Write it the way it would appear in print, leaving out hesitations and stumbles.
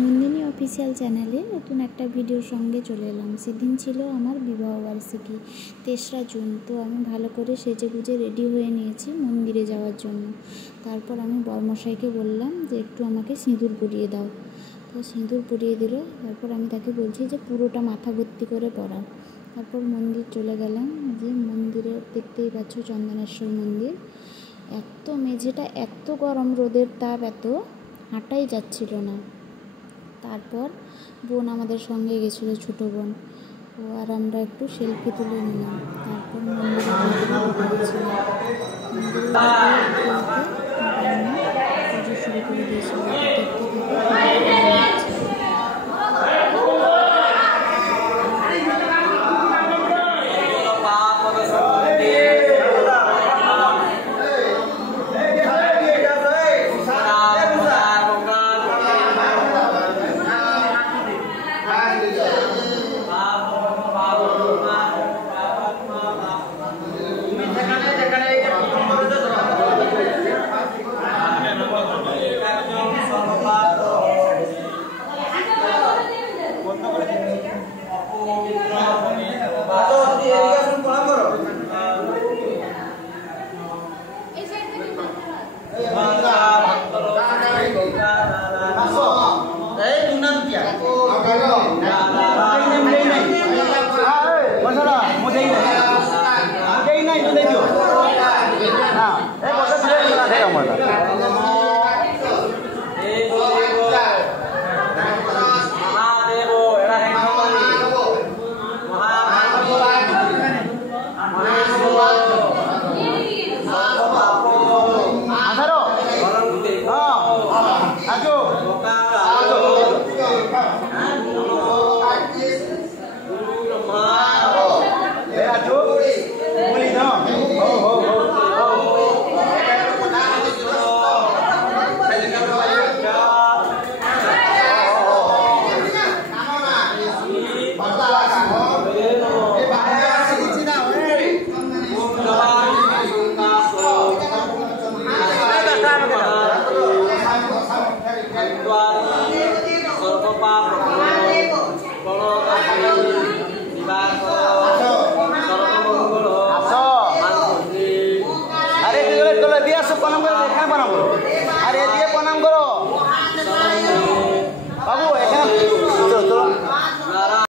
Nandini official চ্যানেলে নতুন একটা ভিডিওর সঙ্গে চলে এলাম। সেদিন ছিল আমার বিবাহবার্ষিকী, 3রা জুন। তো আমি ভালো করে সেজে গুজে রেডি হয়ে নিয়েছি মন্দিরে যাওয়ার জন্য। তারপর আমি বরমশাইকে বললাম যে একটু আমাকে সিঁদুর পরিয়ে দাও। তো সিঁদুর পরিয়ে দিল। তারপর আমি তাকে বলছি যে পুরোটা মাথা ভর্তি করে পরাও। তারপর মন্দির চলে গেলাম। যে মন্দিরে দেখতেই পাচ্ছ চন্দনেশ্বর মন্দির। এত মেঝেটা এত গরম, রোদের তাপ এত, হাঁটাই যাচ্ছিল না। তারপর বোন আমাদের সঙ্গে গেছিলো, ছোটো বোন। ও আর আমরা একটু সেলফি তুলে নিলাম। তারপর মন্দিরে ঢুকেছিলাম। মন্দিরে ঢুকে